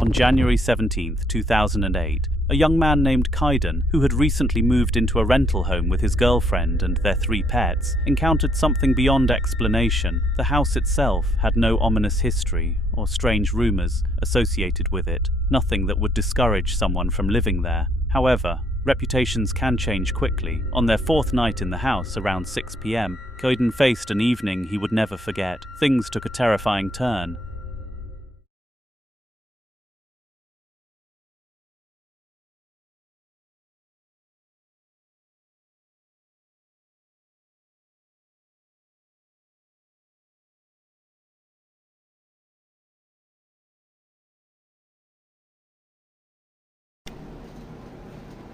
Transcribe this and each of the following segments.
On January 17th, 2008, a young man named Kaiden, who had recently moved into a rental home with his girlfriend and their 3 pets, encountered something beyond explanation. The house itself had no ominous history or strange rumors associated with it, nothing that would discourage someone from living there. However, reputations can change quickly. On their 4th night in the house, around 6 p.m, Kaiden faced an evening he would never forget. Things took a terrifying turn.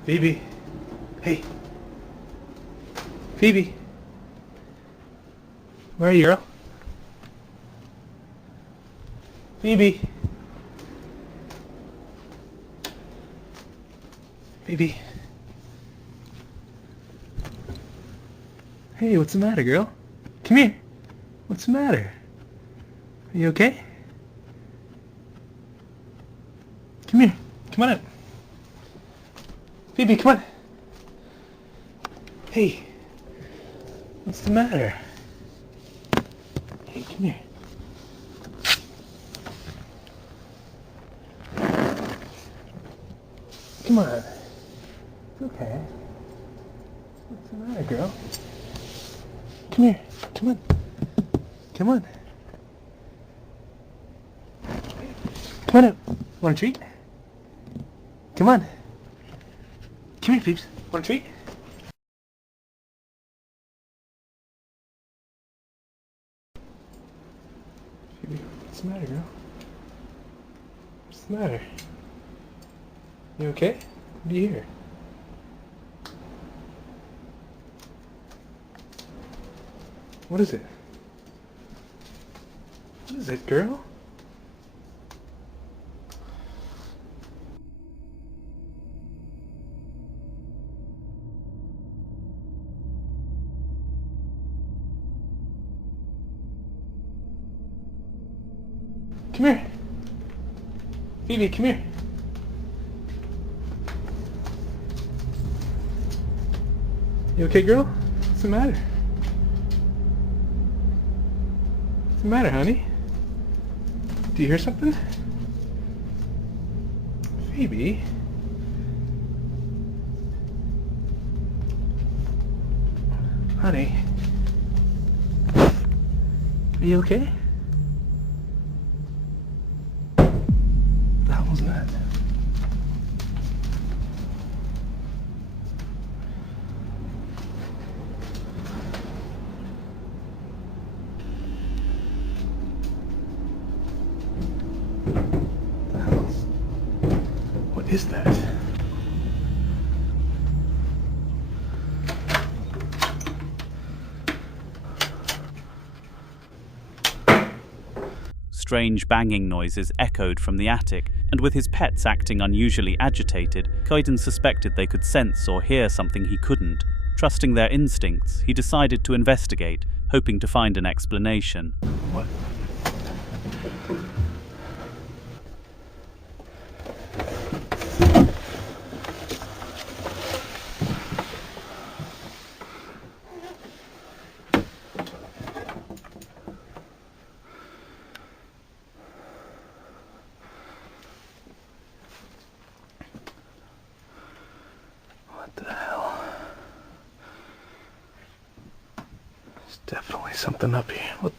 Phoebe. Hey. Phoebe. Where are you, girl? Phoebe. Phoebe. Hey, what's the matter, girl? Come here. What's the matter? Are you okay? Come here. Come on up. Phoebe, come on. Hey. What's the matter? Hey, come here. Come on. It's okay. What's the matter, girl? Come here. Come on. Come on. Come on up. Want a treat? Come on. Come here, peeps. Want a treat? Phoebe, what's the matter, girl? What's the matter? You okay? What do you hear? What is it? What is it, girl? Come here. Phoebe, come here. You okay, girl? What's the matter? What's the matter, honey? Do you hear something? Phoebe? Honey? Are you okay? What the hell was that? What is that? Strange banging noises echoed from the attic, and with his pets acting unusually agitated, Kaiden suspected they could sense or hear something he couldn't. Trusting their instincts, he decided to investigate, hoping to find an explanation. What? What the hell? There's definitely something up here. What?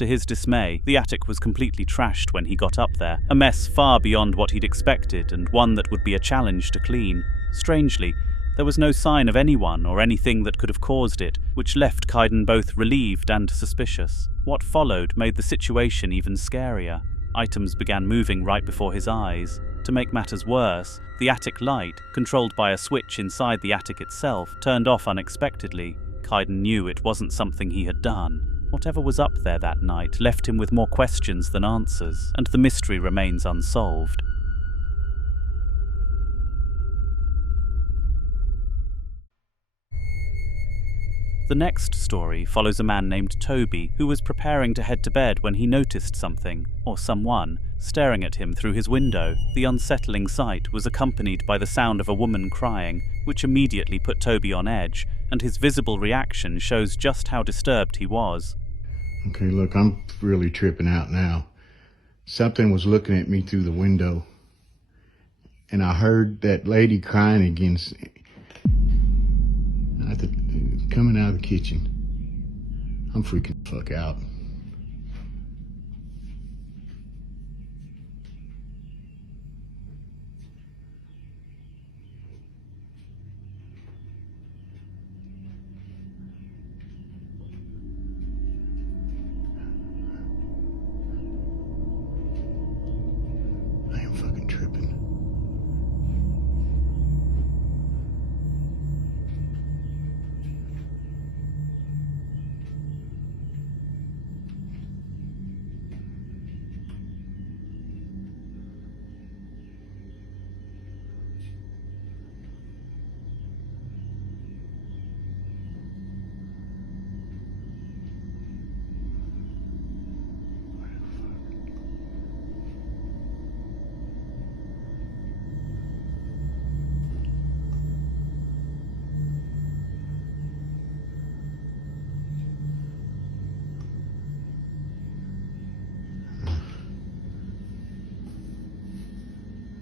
To his dismay, the attic was completely trashed when he got up there, a mess far beyond what he'd expected and one that would be a challenge to clean. Strangely, there was no sign of anyone or anything that could have caused it, which left Kaiden both relieved and suspicious. What followed made the situation even scarier. Items began moving right before his eyes. To make matters worse, the attic light, controlled by a switch inside the attic itself, turned off unexpectedly. Kaiden knew it wasn't something he had done. Whatever was up there that night left him with more questions than answers, and the mystery remains unsolved. The next story follows a man named Toby who was preparing to head to bed when he noticed something, or someone, staring at him through his window. The unsettling sight was accompanied by the sound of a woman crying, which immediately put Toby on edge, and his visible reaction shows just how disturbed he was. Okay, look, I'm really tripping out now. Something was looking at me through the window, and I heard that lady crying again. Coming out of the kitchen. I'm freaking the fuck out. I am fucking tripping.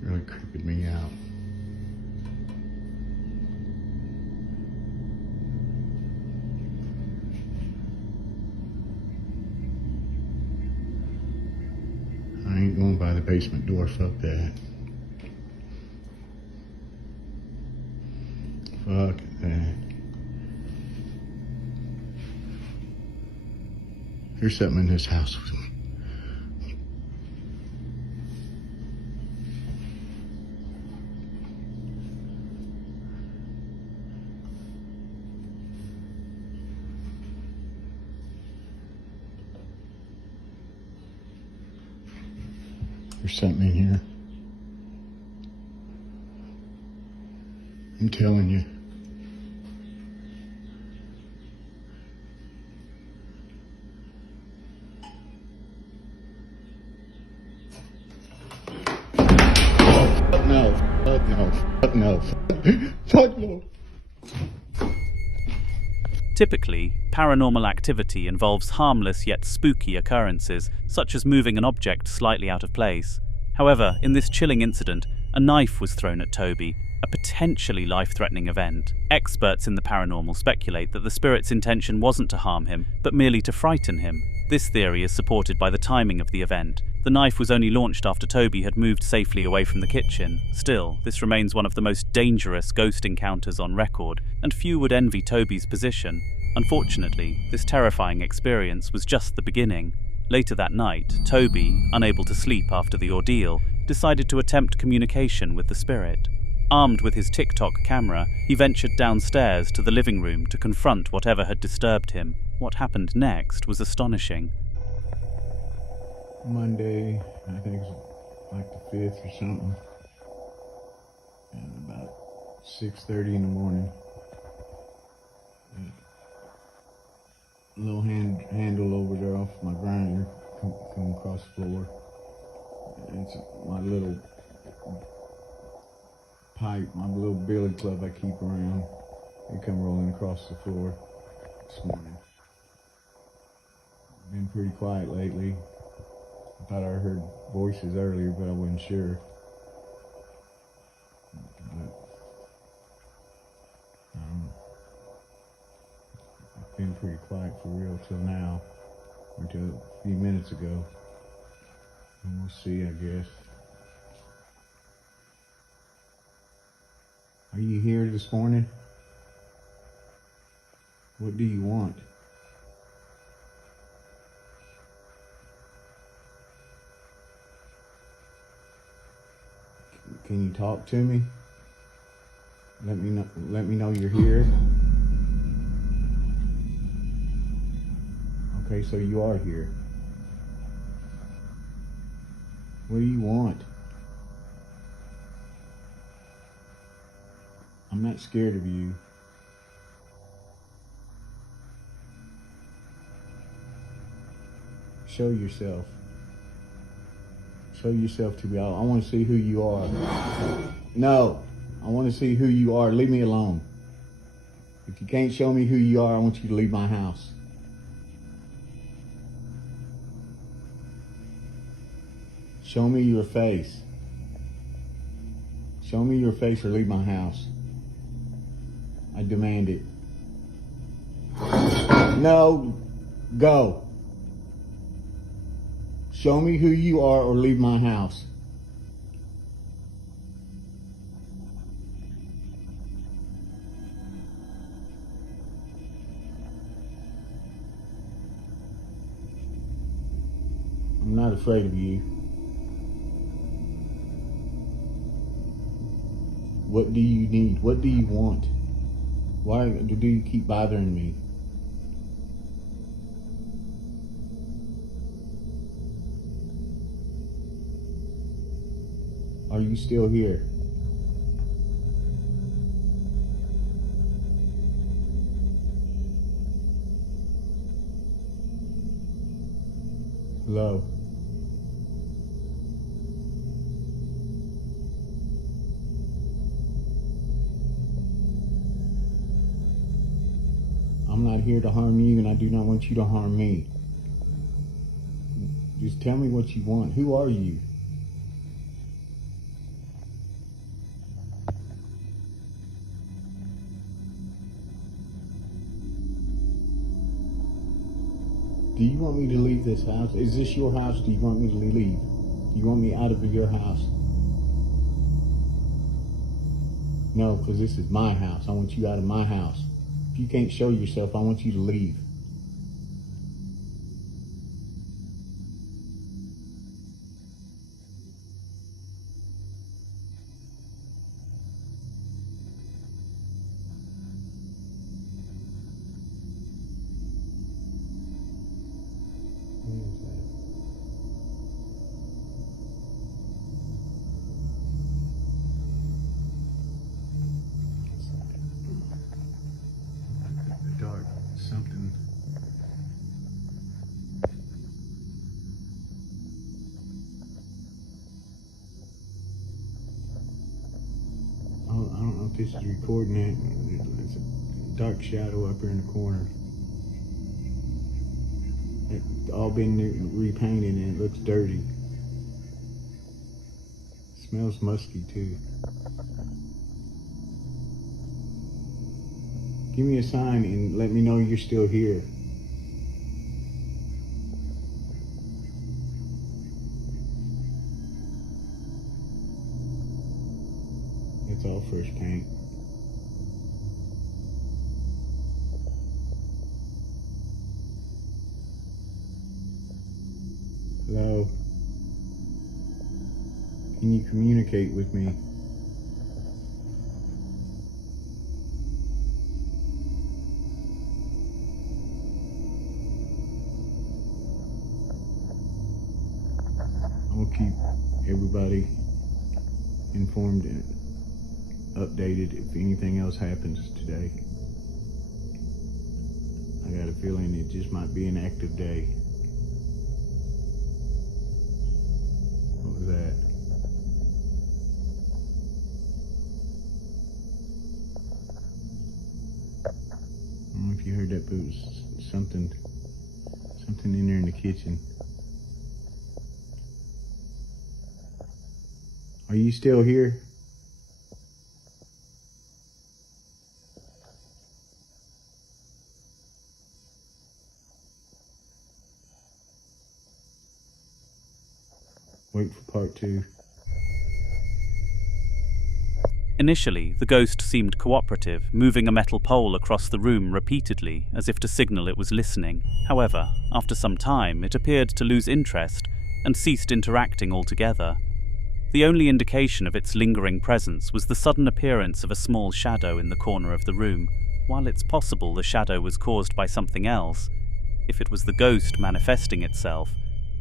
Really creeping me out. I ain't going by the basement door, fuck that. Fuck that. There's something in this house with me. There's something in here. I'm telling you. Oh, fuck no. Fuck no. Fuck no. Fuck no. Typically, paranormal activity involves harmless yet spooky occurrences, such as moving an object slightly out of place. However, in this chilling incident, a knife was thrown at Toby, a potentially life-threatening event. Experts in the paranormal speculate that the spirit's intention wasn't to harm him, but merely to frighten him. This theory is supported by the timing of the event. The knife was only launched after Toby had moved safely away from the kitchen. Still, this remains one of the most dangerous ghost encounters on record, and few would envy Toby's position. Unfortunately, this terrifying experience was just the beginning. Later that night, Toby, unable to sleep after the ordeal, decided to attempt communication with the spirit. Armed with his TikTok camera, he ventured downstairs to the living room to confront whatever had disturbed him. What happened next was astonishing. Monday, I think it's like the 5th or something. And about 6:30 in the morning. A little handle over there off my grinder come across the floor. It's my little pipe, my little billy club I keep around. It come rolling across the floor this morning. Been pretty quiet lately. I thought I heard voices earlier, but I wasn't sure. But, it's been pretty quiet for real till now. until a few minutes ago. And we'll see, I guess. Are you here this morning? What do you want? Can you talk to me? Let me know you're here. Okay, so you are here. What do you want? I'm not scared of you. Show yourself. Show yourself to me. I want to see who you are. No, I want to see who you are. Leave me alone. If you can't show me who you are, I want you to leave my house. Show me your face. Show me your face or leave my house. I demand it. No, go. Show me who you are or leave my house. I'm not afraid of you. What do you need? What do you want? Why do you keep bothering me? Are you still here? Hello? I'm not here to harm you, and I do not want you to harm me. Just tell me what you want. Who are you? Do you want me to leave this house? Is this your house? Do you want me to leave? Do you want me out of your house? No, because this is my house. I want you out of my house. If you can't show yourself, I want you to leave. Dark something. I don't know if this is recording it. There's a dark shadow up here in the corner. It's all been repainted and it looks dirty. It smells musky too. Give me a sign and let me know you're still here. It's all fresh paint. Hello? Can you communicate with me? I'm gonna keep everybody informed and updated if anything else happens today. I got a feeling it just might be an active day. What was that? I don't know if you heard that, but it was something in there in the kitchen. Are you still here? wait for part 2. Initially, the ghost seemed cooperative, moving a metal pole across the room repeatedly, as if to signal it was listening. However, after some time, it appeared to lose interest and ceased interacting altogether. The only indication of its lingering presence was the sudden appearance of a small shadow in the corner of the room. While it's possible the shadow was caused by something else, if it was the ghost manifesting itself,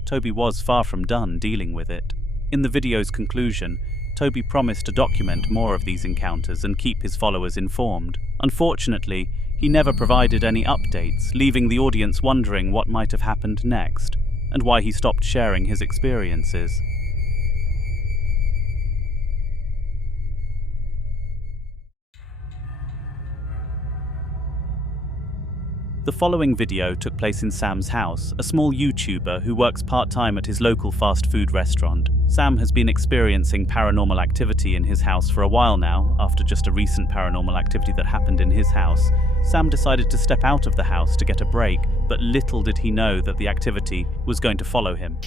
Toby was far from done dealing with it. In the video's conclusion, Toby promised to document more of these encounters and keep his followers informed. Unfortunately, he never provided any updates, leaving the audience wondering what might have happened next, and why he stopped sharing his experiences. The following video took place in Sam's house, a small YouTuber who works part-time at his local fast food restaurant. Sam has been experiencing paranormal activity in his house for a while now. After just a recent paranormal activity that happened in his house, Sam decided to step out of the house to get a break, but little did he know that the activity was going to follow him.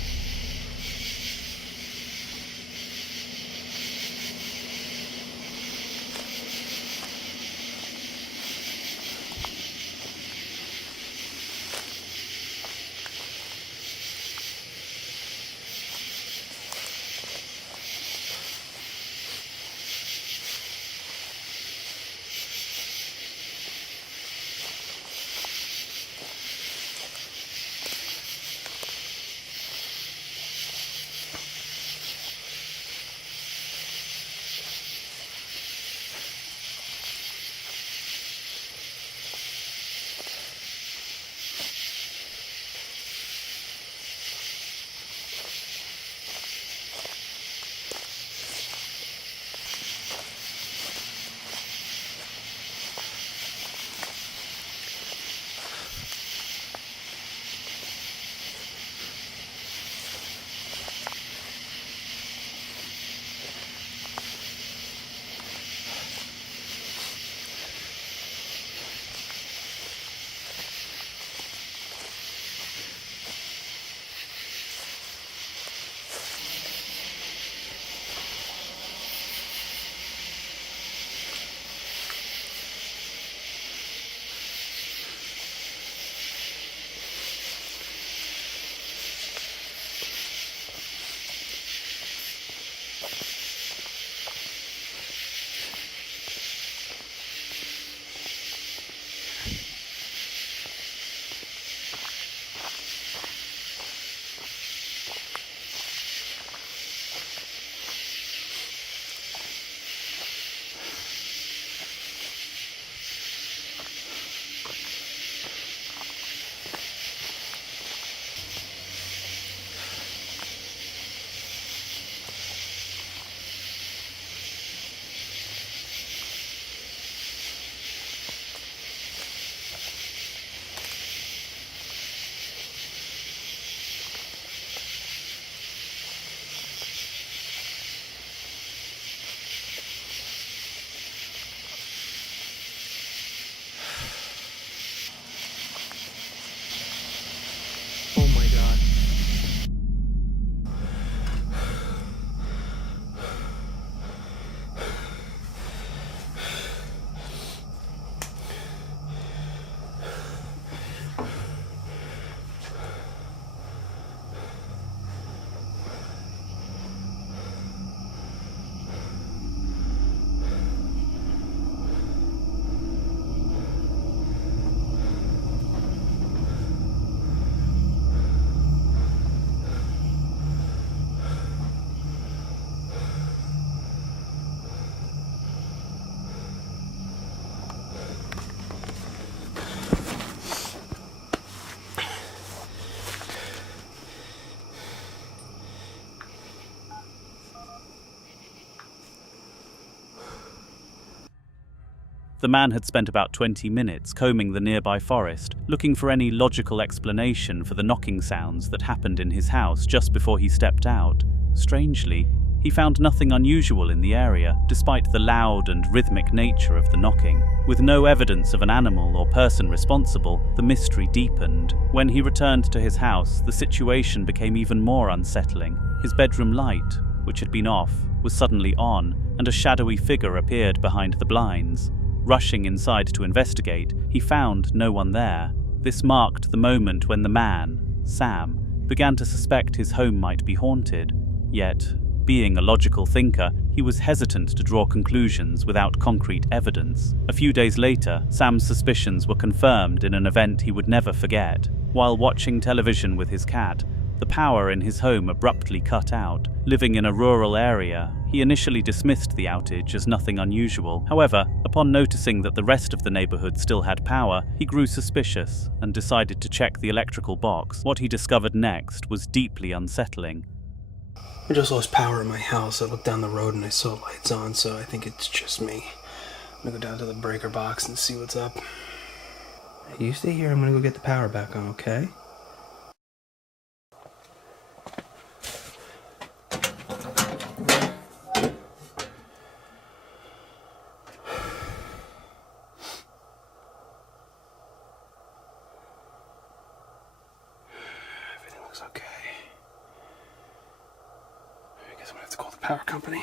The man had spent about 20 minutes combing the nearby forest, looking for any logical explanation for the knocking sounds that happened in his house just before he stepped out. Strangely, He found nothing unusual in the area, despite the loud and rhythmic nature of the knocking. With no evidence of an animal or person responsible, the mystery deepened. When he returned to his house, the situation became even more unsettling. His bedroom light, which had been off, was suddenly on, and a shadowy figure appeared behind the blinds. Rushing inside to investigate, he found no one there. This marked the moment when the man, Sam, began to suspect his home might be haunted. Yet, being a logical thinker, he was hesitant to draw conclusions without concrete evidence. A few days later, Sam's suspicions were confirmed in an event he would never forget. While watching television with his cat, the power in his home abruptly cut out. Living in a rural area, he initially dismissed the outage as nothing unusual. However, upon noticing that the rest of the neighborhood still had power, he grew suspicious and decided to check the electrical box. What he discovered next was deeply unsettling. I just lost power in my house. I looked down the road and I saw lights on, so I think it's just me. I'm gonna go down to the breaker box and see what's up. Hey, you stay here, I'm gonna go get the power back on, okay? Everything looks okay. I guess I'm gonna have to call the power company.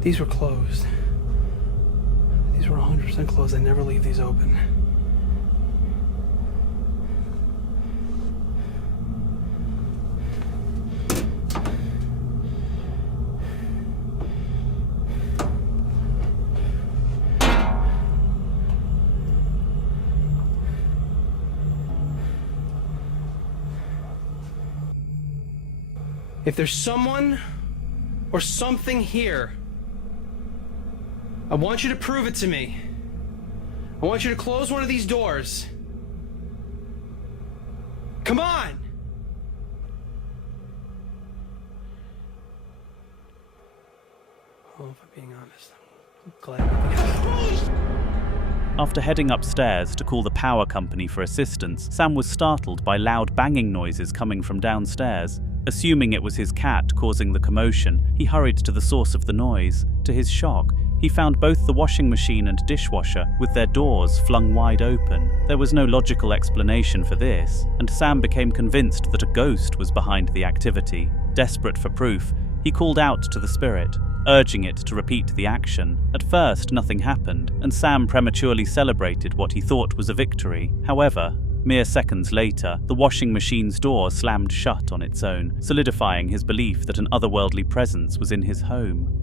These were closed. These were 100% closed. I never leave these open. If there's someone or something here, I want you to prove it to me. I want you to close one of these doors. Come on! Well, if I'm being honest, I'm glad. After heading upstairs to call the power company for assistance, Sam was startled by loud banging noises coming from downstairs. Assuming it was his cat causing the commotion, he hurried to the source of the noise. To his shock, he found both the washing machine and dishwasher with their doors flung wide open. There was no logical explanation for this, and Sam became convinced that a ghost was behind the activity. Desperate for proof, he called out to the spirit, urging it to repeat the action. At first, nothing happened, and Sam prematurely celebrated what he thought was a victory. However, mere seconds later, the washing machine's door slammed shut on its own, solidifying his belief that an otherworldly presence was in his home.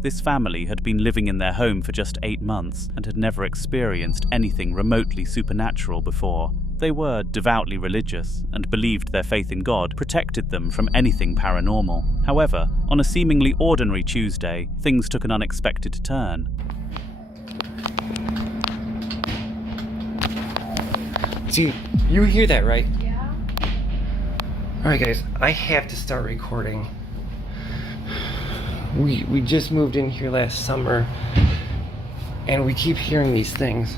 This family had been living in their home for just 8 months and had never experienced anything remotely supernatural before. They were devoutly religious and believed their faith in God protected them from anything paranormal. However, on a seemingly ordinary Tuesday, things took an unexpected turn. See, you hear that, right? Yeah. Alright guys, I have to start recording. We just moved in here last summer, and we keep hearing these things.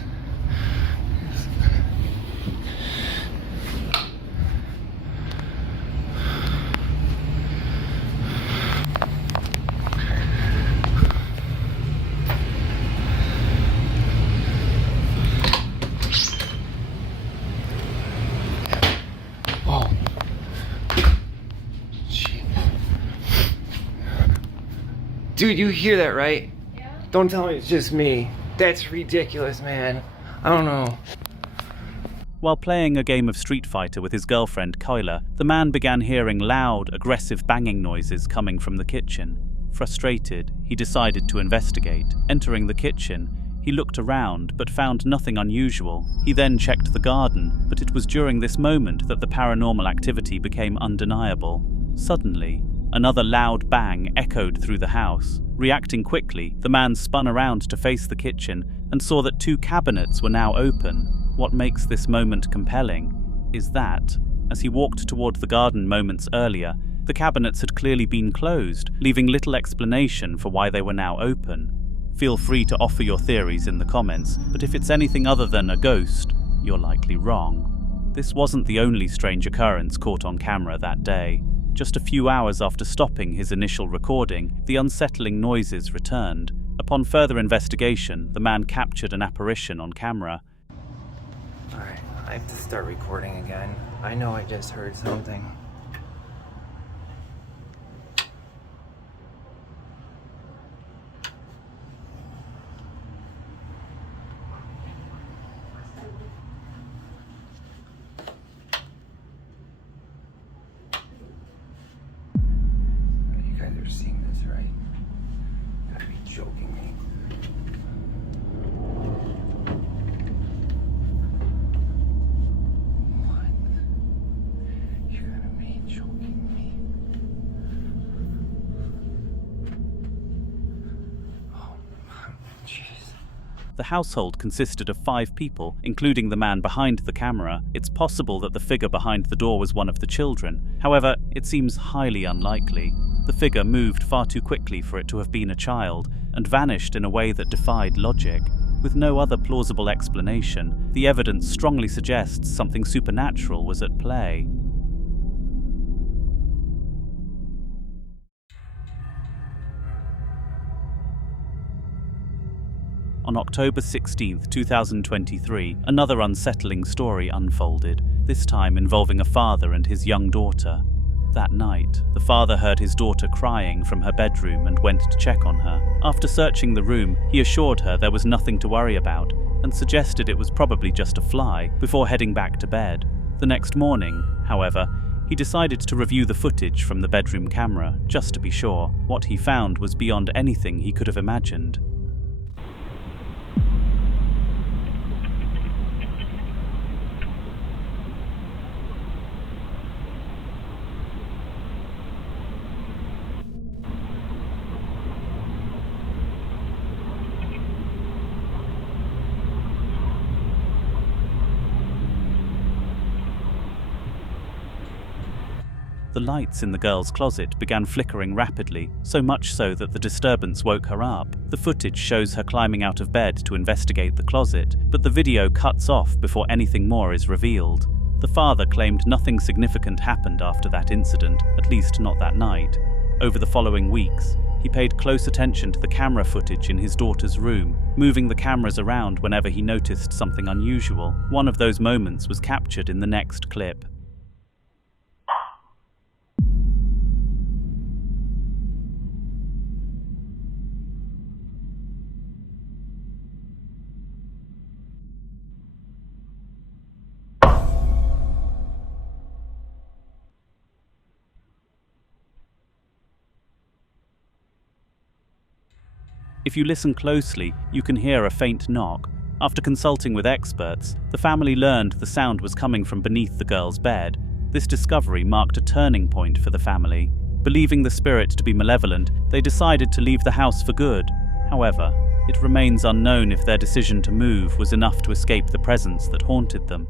Dude, you hear that, right? Yeah. Don't tell me it's just me. That's ridiculous, man. I don't know. While playing a game of Street Fighter with his girlfriend Kyla, the man began hearing loud, aggressive banging noises coming from the kitchen. Frustrated, he decided to investigate. Entering the kitchen, he looked around but found nothing unusual. He then checked the garden, but it was during this moment that the paranormal activity became undeniable. Suddenly, another loud bang echoed through the house. Reacting quickly, the man spun around to face the kitchen and saw that 2 cabinets were now open. What makes this moment compelling is that, as he walked toward the garden moments earlier, the cabinets had clearly been closed, leaving little explanation for why they were now open. Feel free to offer your theories in the comments, but if it's anything other than a ghost, you're likely wrong. This wasn't the only strange occurrence caught on camera that day. Just a few hours after stopping his initial recording, the unsettling noises returned. Upon further investigation, the man captured an apparition on camera. Alright, I have to start recording again. I know I just heard something. You guys are seeing this, right? You gotta be joking me. The household consisted of 5 people, including the man behind the camera. It's possible that the figure behind the door was one of the children. However, it seems highly unlikely. The figure moved far too quickly for it to have been a child, and vanished in a way that defied logic. With no other plausible explanation, the evidence strongly suggests something supernatural was at play. On October 16, 2023, another unsettling story unfolded, this time involving a father and his young daughter. That night, the father heard his daughter crying from her bedroom and went to check on her. After searching the room, he assured her there was nothing to worry about and suggested it was probably just a fly before heading back to bed. The next morning, however, he decided to review the footage from the bedroom camera, just to be sure. What he found was beyond anything he could have imagined. The lights in the girl's closet began flickering rapidly, so much so that the disturbance woke her up. The footage shows her climbing out of bed to investigate the closet, but the video cuts off before anything more is revealed. The father claimed nothing significant happened after that incident, at least not that night. Over the following weeks, he paid close attention to the camera footage in his daughter's room, moving the cameras around whenever he noticed something unusual. One of those moments was captured in the next clip. If you listen closely, you can hear a faint knock. After consulting with experts, the family learned the sound was coming from beneath the girl's bed. This discovery marked a turning point for the family. Believing the spirit to be malevolent, they decided to leave the house for good. However, it remains unknown if their decision to move was enough to escape the presence that haunted them.